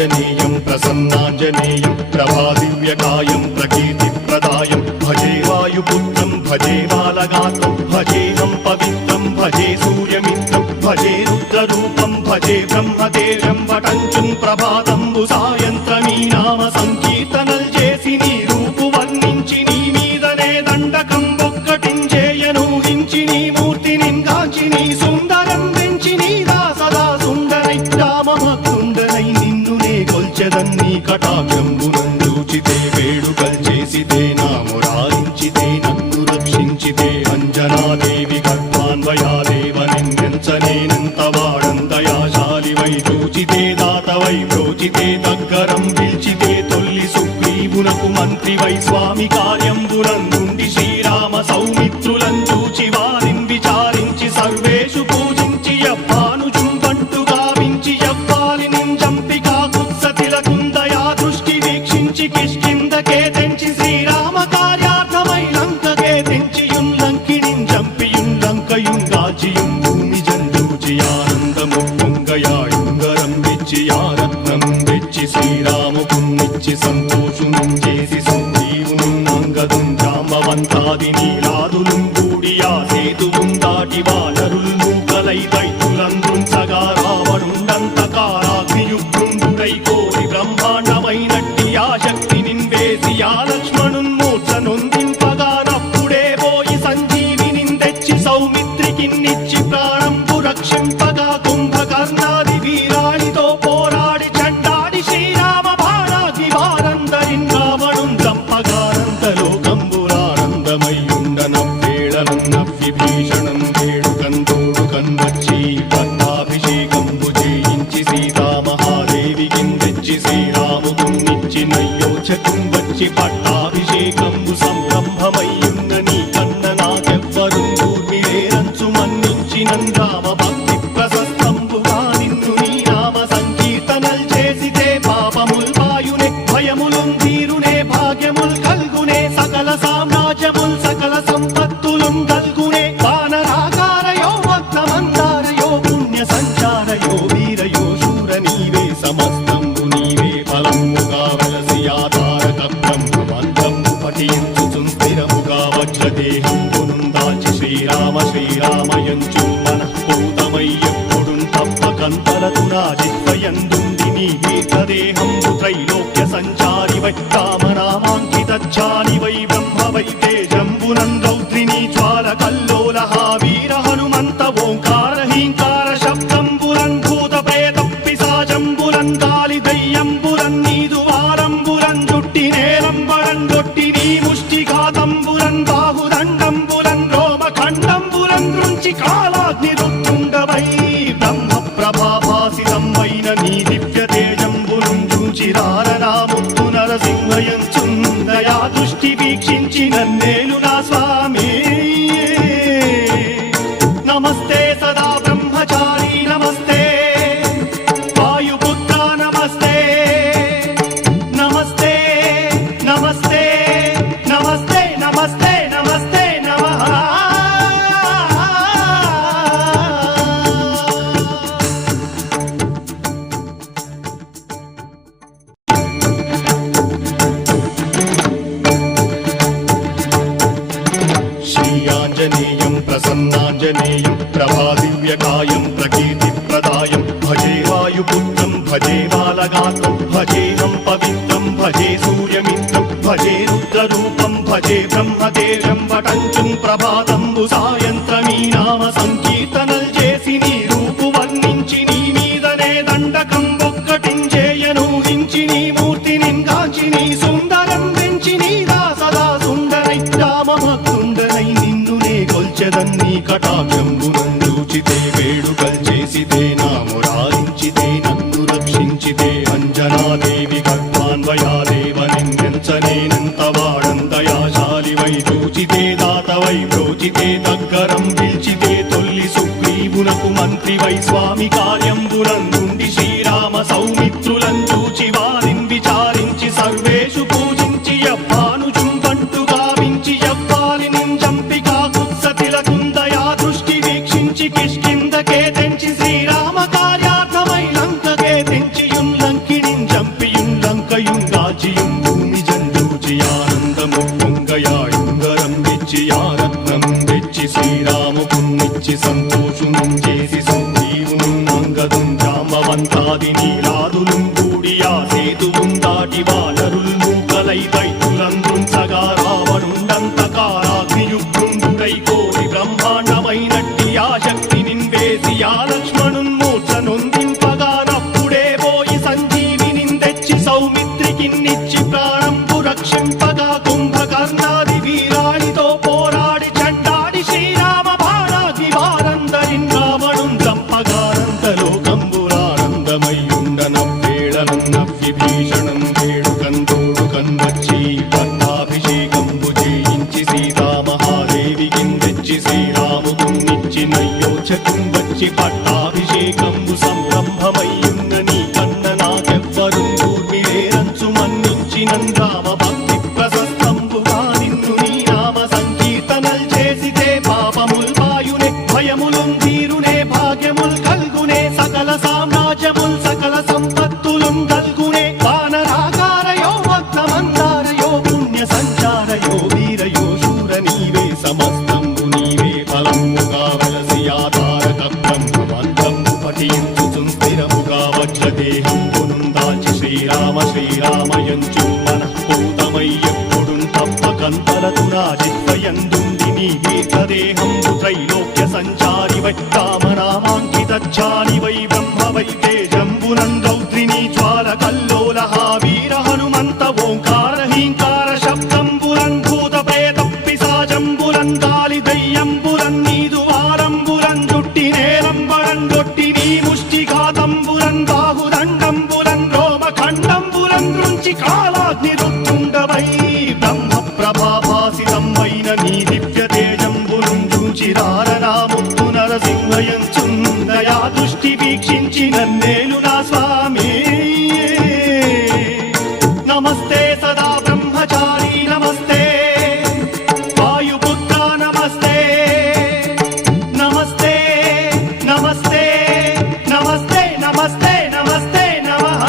श्रीयाञ्जनेयं प्रसन्नाञ्जनेयं प्रभादिव्यकायं प्रकीर्तिप्रदायं भजे वायुपुत्रं भजे बालगात्रं भजेऽहं पवित्रं भजे सूर्यमित्रं भजे रुद्ररूपं भजे ब्रह्मदेवं वटञ्चुं प्रभाతంబు సాయంత్రమీ నామ సంకీర్తనల్ చేసి నీ రూపు వర్ణించి నీ మీదనే దండకం ఒక్కటించేయను హించి నీ మూర్తి నింగాంచి నీ సుందరం పెంచి నీ దాసదా సుందరై రామభక్తుండనై నిన్నునే కొల్చెదన్ని కటాక్షంబునందూచితే వేడుకల్ చేసితే నా మురారించితే నన్ను రక్షించితే అంజనాదేవి గర్భాన్వయాదేవ నిందించనేనంత వాడంతయాశాలివై చూచితే దాతవై ప్రోచితే దగ్గరం పిలిచితే తొల్లి సుగ్రీవునకు మంత్రివై స్వామి కార్యంబునందుండి శ్రీరామ సౌమిత్రులను చూచి వారిని విచారించి సర్వేషు పూజించి యవ్వాను చుంబంటు గావించి యవ్వాలి నింజంపి కాకుత్సతిలకుందయా దృష్టి వీక్షించి కిష్కిందకే తెంచి శ్రీరామ కార్యార్థమై లంకకే తెంచియుం లంకిణిం జంపియుం లంకయుం దాచియుం భూమి జందూచి ఆనందము పొంగయాయుంగరం విచ్చి ఆరత్నం తెచ్చి శ్రీరాముకున్నిచ్చి సంతోషునం చేసి సుగ్రీవును నంగదుం జాంబవంతాది నీలాదులుం కూడి ఆ సేతువుం దాటి వానరుల్ మూకలై దైత్యులందృంచగా రావణుండంతకారాగ్నియుగ్రుండుడై కోటి బ్రహ్మాండమైనట్టి ఆ శక్తి నిన్వేసి ఆ లక్ష్మణున్ మూర్ఛ నొందింపగా నప్పుడే పోయి సంజీవినిన్ తెచ్చి సౌమిత్రికిన్నిచ్చి ప్రాణంబు రక్షింపగా కుంభకర్ణాది వీరాణితో పోరాడి చండాడి శ్రీరామ బాణాగ్ని వారందరిన్ రావణుం చంపగానంతలోకంబురానందమయ్యుండనవ్వేళనన్నవ్విభీషణం వేడుకందోడుకన్ వచ్చి పట్టాభిషేకంబు చేయించి సీతామహాదేవికిన్ తెచ్చి శ్రీరాముకున్నిచ్చి నయ్యోచకుం వచ్చి పట్టాభిషేకంబు సంరంభమయ్యున్న నీ కన్న నాకెవ్వరుం దూర్మిలేరంచు మన్నించినన్ రామ భక్తి ప్రశస్తంబుగా నిన్ను నీ నామ సంకీర్తనల్ చేసితే పాపముల్ వాయునే భయములుం తీరునే భాగ్యముల్ కల్గునే సకల సామ్రాజ్యముల్ సకల సంపత్తులుం కల్గునే వానరాకారయో భక్తమందారయో పుణ్య సంచారయో వీరయో శూర నీవే సమస్తంబు నీవే ఫలముగా వెలసి ఆధారక బ్రహ్మమంత్రము పఠించుచుం స్థిరముగా వజ్రదేహంబునుం దాచి శ్రీరామ శ్రీరామయంచు మనఃపూతమై ఎప్పుడుం తప్పకంతలతు నా జిహ్వయందుండి నీ దీర్ఘదేహంబు త్రైలోక్య సంచారివై రామనామాంకితచ్చానివై బ్రహ్మవై తేజంబునం రౌద్రిణీ జ్వాల కల్లోలహ వీర హనుమంత ఓంకార హీంకార శబ్దంబురన్ భూత ప్రేత పిశాచంబురన్ కాలి దయ్యంబురన్ నీదు వారంబురన్ జుట్టి నేలంబరన్ గొట్టి నీ ముష్టిఘాతంబురన్ బాహుదండంబురన్ రోమఖండంబురన్ దృంచి కాలాగ్ని రుత్తుండవై బ్రహ్మ ప్రభాభాసితంబైన నీ దివ్య తేజంబురుం చూచిరారనా ముత్తు నరసింహయంచుందయా దృష్టి వీక్షించి నన్నేలు నా స్వామి నమస్తే సదా బ్రహ్మచారి నమస్తే వాయుపుత్ర నమస్తే నమస్తే నమస్తే నమస్తే నమస్తే నమస్తే నమః श्रीयाञ्जनेयं प्रसन्नाञ्जनेयं प्रभादिव्यकायं प्रकीर्तिप्रदायं भजे वायुपुत्रं भजे बालगात्रं भजेऽहं पवित्रं भजे सूर्यमित्रं भजे रुद्ररूपं भजे ब्रह्मदेवं वटञ्चुं प्रभाతంబు సాయంత్రమీ నామ సంకీర్తనల్ చేసి నీ రూపు వర్ణించి నీ మీదనే దండకం ఒక్కటించేయను హించి నీ మూర్తి నింగాంచి నీ సుందరం పెంచి నీ దాసదా సుందరై రామభక్తుండనై నిన్నునే కొల్చెదన్ని కటాక్షంబునందూచితే వేడుకల్ చేసితే నా మురారించితే నన్ను రక్షించితే అంజనాదేవి గర్భాన్వయాదేవ నిందించనేనంత వాడంతయాశాలివై చూచితే దాతవై ప్రోచితే దగ్గరం పిలిచితే తొల్లి సుగ్రీవునకు మంత్రివై స్వామి కార్యంబునందుండి శ్రీరామ సౌమిత్రులను చూచి వారిని విచారించి సర్వేషు పూజించి యవ్వాను చుంబంటు గావించి యవ్వాలి నింజంపి కాకుత్సతిలకుందయా దృష్టి వీక్షించి కిష్కిందకే తెంచి శ్రీరామ కార్యార్థమై లంకకే తెంచియుం లంకిణిం శ్రీరాముకున్నిచ్చి సంతోషునం చేసి సుగ్రీవునున్నంగదుం జాంబవంతాది నీలాదులుం కూడి ఆ సేతువుం దాటి వానరుల్ మూకలై దైత్యులందృంచగా రావణుండంతకారాగ్నియుగ్రుండుడై కోటి బ్రహ్మాండమైనట్టి ఆ శక్తి నిన్వేసి ఆ లక్ష్మణున్ మూర్ఛనొందింపగా నప్పుడే పోయి సంజీవినిందెచ్చి సౌమిత్రికిన్నిచ్చి ప్రాణంపు రక్షింపగా కుంభకర్ణాది వీరాణితో పోరాడి చండాడి శ్రీరామ బాణాది వారందరిన్ రావణుం చంపగానంతలోకంబురానందమయ్యుండనవ్వేళనన్నవ్విభీషణం వేడుకందోడు కన్వచ్చి పట్టాభిషేకంబు చేయించి సీతామహాదేవికిందెచ్చి శ్రీరాముకున్నిచ్చి నయ్యోచకం వచ్చి పట్టాభిషేకంబు సంరంభమయ్యున్న నీ కన్న నాకెవ్వరు కూర్మిలేరంచు మన్నించినం రామ భక్తి ప్రశస్తంబుగా నిన్ను నీ నామ సంకీర్తనల్ చేసితే పాపముల్ పాయునే భయములుం తీరునే భాగ్యముల్ కల్గునే సకల సామ్రాజ్యముల్ సకల సంపత్తులుం కల్గునే వానరాకారయో భక్తమందారయో పుణ్య సంచారయో వీరయో శూర నీవే సమస్తంబు నీవే ఫలముగా వలసి ఆధారక బ్రహ్మమంత్రము పఠించు స్థిరముగా వజ్రదేహంబునుం దాల్చి శ్రీరామ శ్రీరామయంచు మనఃపూతమయ్యెప్పుడు తప్పకంతలతు రాజిత్వయందుంది నీ దీర్ఘదేహంబు త్రైలోక్య సంచారి వై రామనామాంకితచ్చాని వై బ్రహ్మ వై తేజంబునం రౌద్రిణీ జ్వాల కల్లోల వీర హనుమంత ఓంకార హీంకార శబ్దంబురం భూత ప్రేత పిశాచంబురం గాలి దయ్యంబురం నీదు వారంబురం జుట్టి నేలంబరం గొట్టి నీ ముష్టిఘాతంబురం బాహుదండంబురం రోమఖండంబురం దృంచి కాలాగ్ని రుత్తుండవై బ్రహ్మ ప్రభాభాసితం వైన నీ దివ్య తేజంబురం చూచిరారనాముత్తు నరసింహయంచుందయా దృష్టి వీక్షించి నన్నేలు నా స్వామి నమస్తే సదా బ్రహ్మచారి నమస్తే వాయుపుత్ర నమస్తే నమస్తే నమస్తే నమస్తే నమస్తే నమస్తే నమః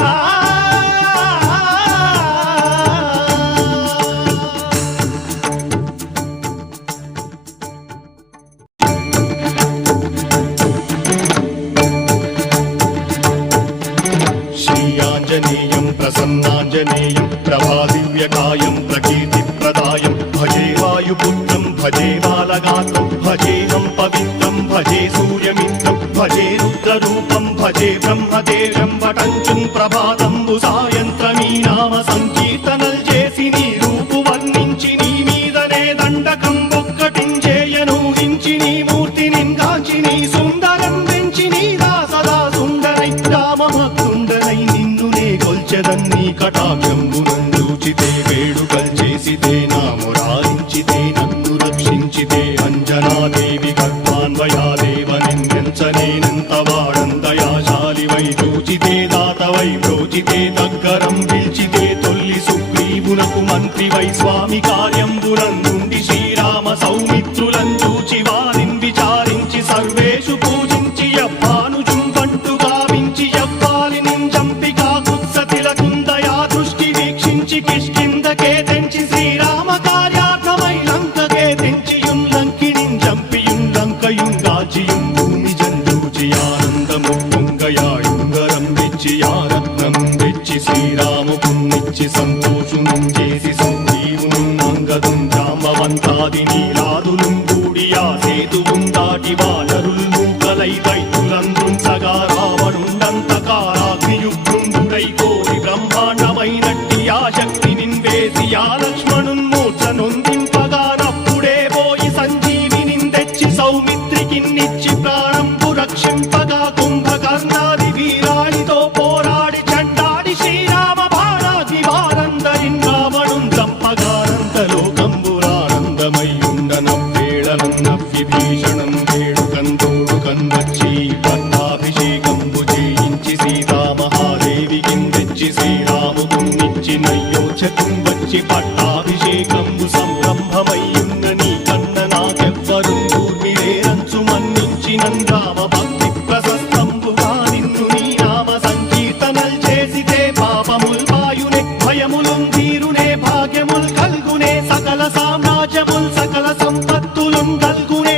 శ్రీయాంజనేయం ప్రసన్నాంజనేయం ప్రభాదివ్యకాయం ప్రకీర్తిప్రదాయం భజే వాయుపుత్రం భజే బాలగాత్రం భజేహం పవిత్రం భజే సూర్యమిత్రం భజే రుద్రరూపం భజే బ్రహ్మదేవం వటంచుం ప్రభాతంబు సాయంత్రమీ నామ సంకీర్తనల్ చేసి నీ రూపు వర్ణించి నీ మీదనే దండకం ఒక్కటించేయనూహించి నీ మూర్తిని గాంచి నీ సుందరం పెంచి నీ దాసదా సుందరై రామభక్తుండరై నిన్నునే గొల్చెదన్నీ కటాక్షంబునందూచితే వేడుకల్ చేసితే నామురాలించితే నన్ను రక్షించితే అంజనాదేవి గర్భాన్వయాదేవనిందించనేనంత వాడందయాశాలి వై చూచితే దాతవై ప్రోచితే దగ్గరం పిలిచితే తొల్లి సుగ్రీవునకు మంత్రి వై స్వామి కార్యంబునందుండి శ్రీరామ సౌమిత్రులం చూచి వారిని విచారించి సర్వేషు పూజించి యవ్వానుజుం బంటు గావించి యవ్వాలిని చంపికా కుత్సతిలకుందయా దృష్టి వీక్షించి కిష్కిందకే తెంచి శ్రీరామ కార్యార్థమై లంకకే తెంచియుం లంకిణిం చంపియుం లంకయుం గాచియుం భూమి జందూచి ఆనందము పొంగయాయుంగరం వెచ్చి ఆరత్నం వెచ్చి శ్రీరాముకున్నిచ్చి సంతోషునం చేసి సుగ్రీవునున్నంగదుం జాంబవంతాది నీలాదులుం కూడి ఆ సేతువుం దాటి వానరుల్ మూకలై దైత్యులందృంచగా రావణుండంతకారాగ్నియుగ్రుండుడై కోటి బ్రహ్మాండమైనట్టి ఆ శక్తి నిన్వేసి ఆ లక్ష్మణున్ మూర్ఛనొందింపగా నప్పుడే పోయి సంజీవినిందెచ్చి సౌమిత్రికిన్నిచ్చి ప్రాణంపు రక్షింపగా కుంభకర్ణాది వీరాణితో పోరాడి చండాడి శ్రీరామ బాణాది వారందరిన్ రావణుం చంపగానంతలోకంబురానందమయ్యుండనవ్వేళనన్నవ్విభీషణం వేడుకందోడు కన్వచ్చి పట్టాభిషేకంబు చేయించి సీతామహాదేవికిందెచ్చి శ్రీరాముకున్నిచ్చి నయ్యోచకం వచ్చి పట్టాభిషేకంబు సంరంభమయ్యున్న నీ కన్న నాకెవ్వరు కూర్మిలేరంచు మన్నించినం రామ భక్తి ప్రశస్తంబుగా నిన్ను నీ నామ సంకీర్తనల్ చేసితే పాపముల్ పాయునే భయములుం తీరునే భాగ్యముల్ కల్గునే సకల సామ్రాజ్యముల్ సకల సంపత్తులుం కల్గునే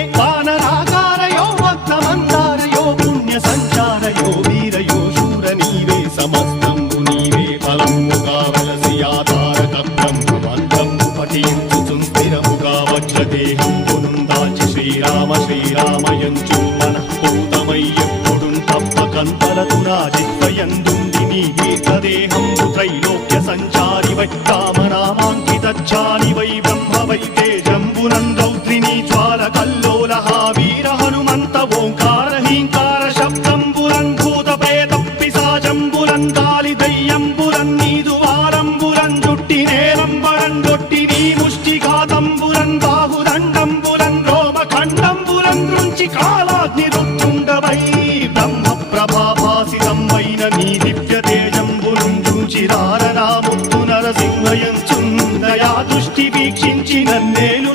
శ్రీరామయంచు మనఃపూతమై ఎప్పుడు తప్పకంతలతు నా జిహ్వయందుండి నీ దీర్ఘదేహంబు త్రైలోక్య సంచారి వై రామనామాంకితచ్చారి వై బ్రహ్మ వై తేజంబునం రౌద్రిణీ జ్వాల కల్లోల వీర హనుమంత ఓంకార హీంకార శబ్దంబురన్ భూత ప్రేత పిశాచంబురన్ గాలి దయ్యంబురన్ నీదు వారంబురన్ జుట్టి నేలంబరన్ గొట్టి నీ ముష్టిఘాతంబురన్ బాహుదండంబురన్ రోమఖండంబురన్ దృంచి కాలాగ్ని రుత్తుండవై బ్రహ్మ ప్రభాభాసితమైన నీ దివ్య తేజంబురుం చూచిరారనా ముత్తు నరసింహయంచున్ దయా దృష్టి వీక్షించి నన్నేలు